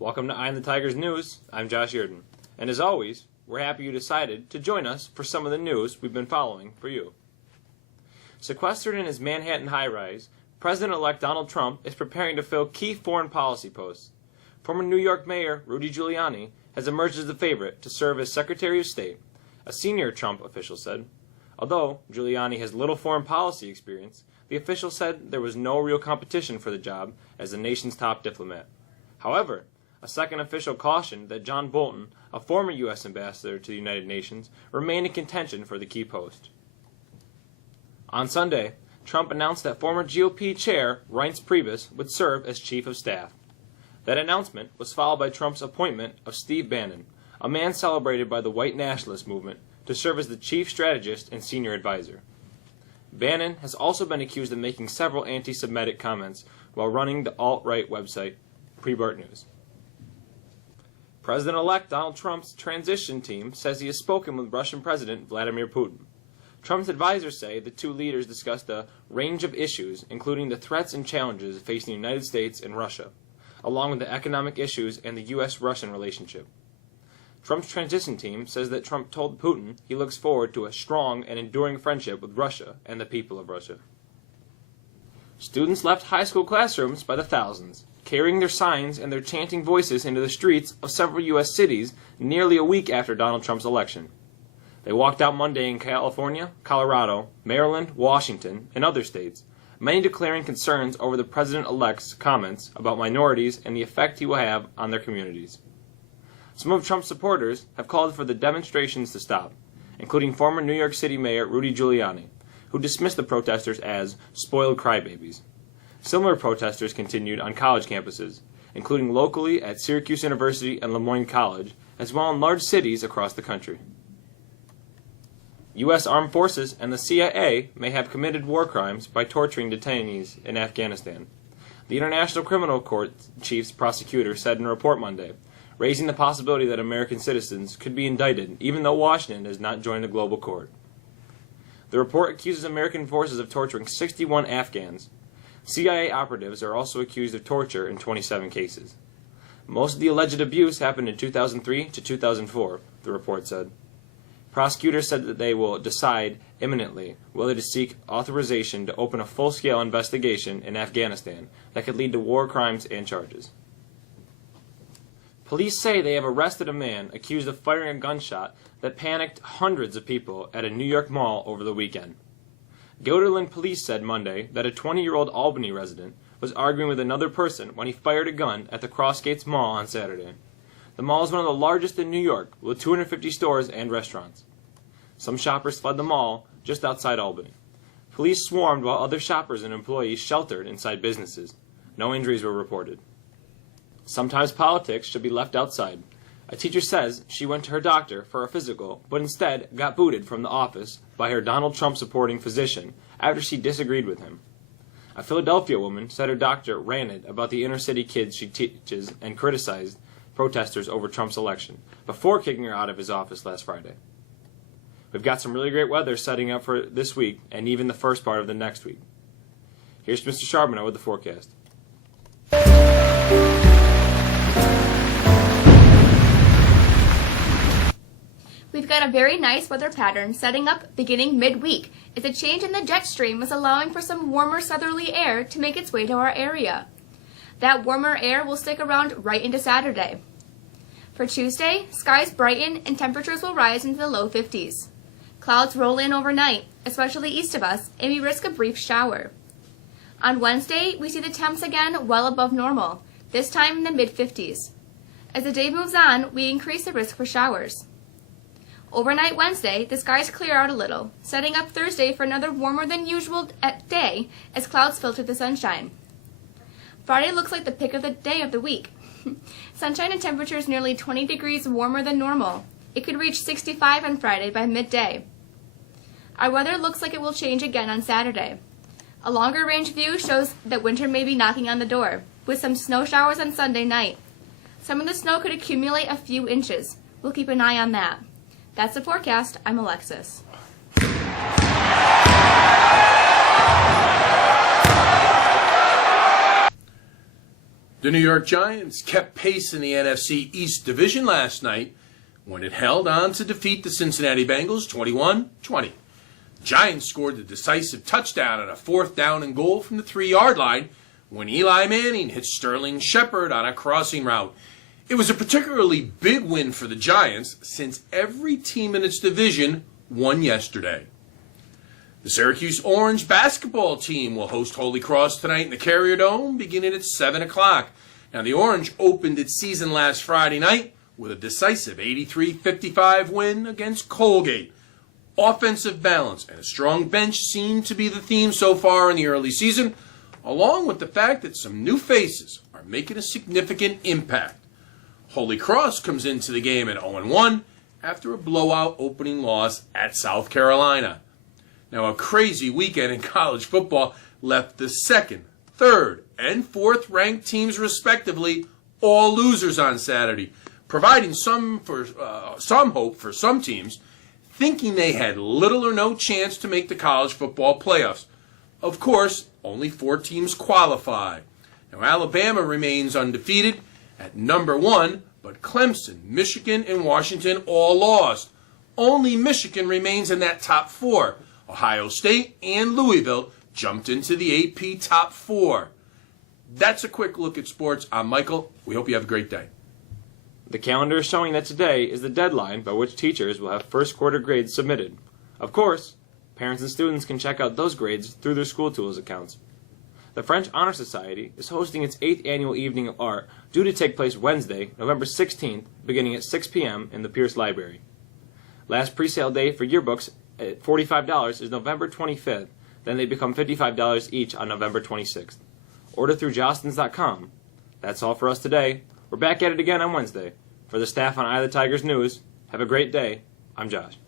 Welcome to Eye on the Tigers News. I'm Josh Yurden. And as always, we're happy you decided to join us for some of the news we've been following for you. Sequestered in his Manhattan high-rise, President-elect Donald Trump is preparing to fill key foreign policy posts. Former New York Mayor Rudy Giuliani has emerged as the favorite to serve as Secretary of State, a senior Trump official said. Although Giuliani has little foreign policy experience, the official said there was no real competition for the job as the nation's top diplomat. However, a second official cautioned that John Bolton, a former U.S. ambassador to the United Nations, remained in contention for the key post. On Sunday, Trump announced that former GOP chair Reince Priebus would serve as chief of staff. That announcement was followed by Trump's appointment of Steve Bannon, a man celebrated by the white nationalist movement, to serve as the chief strategist and senior advisor. Bannon has also been accused of making several anti-Semitic comments while running the alt-right website Breitbart News. President-elect Donald Trump's transition team says he has spoken with Russian President Vladimir Putin. Trump's advisors say the two leaders discussed a range of issues, including the threats and challenges facing the United States and Russia, along with the economic issues and the U.S.-Russian relationship. Trump's transition team says that Trump told Putin he looks forward to a strong and enduring friendship with Russia and the people of Russia. Students left high school classrooms by the thousands, carrying their signs and their chanting voices into the streets of several U.S. cities nearly a week after Donald Trump's election. They walked out Monday in California, Colorado, Maryland, Washington, and other states, many declaring concerns over the president-elect's comments about minorities and the effect he will have on their communities. Some of Trump's supporters have called for the demonstrations to stop, including former New York City Mayor Rudy Giuliani, who dismissed the protesters as spoiled crybabies. Similar protesters continued on college campuses, including locally at Syracuse University and Lemoyne College, as well in large cities across the country. U.S. Armed Forces and the CIA may have committed war crimes by torturing detainees in Afghanistan. The International Criminal Court chief's prosecutor said in a report Monday, raising the possibility that American citizens could be indicted even though Washington has not joined the global court. The report accuses American forces of torturing 61 Afghans. CIA operatives are also accused of torture in 27 cases. Most of the alleged abuse happened in 2003 to 2004, the report said. Prosecutors said that they will decide imminently whether to seek authorization to open a full-scale investigation in Afghanistan that could lead to war crimes and charges. Police say they have arrested a man accused of firing a gunshot that panicked hundreds of people at a New York mall over the weekend. Guilderland police said Monday that a 20-year-old Albany resident was arguing with another person when he fired a gun at the Crossgates Mall on Saturday. The mall is one of the largest in New York, with 250 stores and restaurants. Some shoppers fled the mall just outside Albany. Police swarmed while other shoppers and employees sheltered inside businesses. No injuries were reported. Sometimes politics should be left outside. A teacher says she went to her doctor for a physical, but instead got booted from the office by her Donald Trump-supporting physician after she disagreed with him. A Philadelphia woman said her doctor ranted about the inner-city kids she teaches and criticized protesters over Trump's election before kicking her out of his office last Friday. We've got some really great weather setting up for this week and even the first part of the next week. Here's Mr. Charbonneau with the forecast. We've got a very nice weather pattern setting up beginning midweek, as a change in the jet stream is allowing for some warmer southerly air to make its way to our area. That warmer air will stick around right into Saturday. For Tuesday, skies brighten and temperatures will rise into the low 50s. Clouds roll in overnight, especially east of us, and we risk a brief shower. On Wednesday, we see the temps again well above normal, this time in the mid-50s. As the day moves on, we increase the risk for showers. Overnight Wednesday, the skies clear out a little, setting up Thursday for another warmer than usual day as clouds filter the sunshine. Friday looks like the pick of the day of the week. Sunshine and temperatures nearly 20 degrees warmer than normal. It could reach 65 on Friday by midday. Our weather looks like it will change again on Saturday. A longer range view shows that winter may be knocking on the door, with some snow showers on Sunday night. Some of the snow could accumulate a few inches. We'll keep an eye on that. That's the forecast. I'm Alexis. The New York Giants kept pace in the NFC East Division last night when it held on to defeat the Cincinnati Bengals 21-20. Giants scored the decisive touchdown on a 4th down and goal from the 3-yard line when Eli Manning hit Sterling Shepard on a crossing route. It was a particularly big win for the Giants since every team in its division won yesterday. The Syracuse Orange basketball team will host Holy Cross tonight in the Carrier Dome beginning at 7 o'clock. Now, the Orange opened its season last Friday night with a decisive 83-55 win against Colgate. Offensive balance and a strong bench seem to be the theme so far in the early season, along with the fact that some new faces are making a significant impact. Holy Cross comes into the game at 0-1 after a blowout opening loss at South Carolina. Now, a crazy weekend in college football left the 2nd, 3rd, and 4th ranked teams respectively all losers on Saturday, providing some hope for some teams, thinking they had little or no chance to make the college football playoffs. Of course, only 4 teams qualify. Now, Alabama remains undefeated at number 1, but Clemson, Michigan, and Washington all lost. Only Michigan remains in that top 4. Ohio State and Louisville jumped into the AP top 4. That's a quick look at sports. I'm Michael. We hope you have a great day. The calendar is showing that today is the deadline by which teachers will have first quarter grades submitted. Of course, parents and students can check out those grades through their School Tools accounts. The French Honor Society is hosting its 8th annual Evening of Art, due to take place Wednesday, November 16th, beginning at 6 p.m. in the Pierce Library. Last pre-sale day for yearbooks at $45 is November 25th, then they become $55 each on November 26th. Order through jostens.com. That's all for us today. We're back at it again on Wednesday. For the staff on Eye of the Tigers News, have a great day. I'm Josh.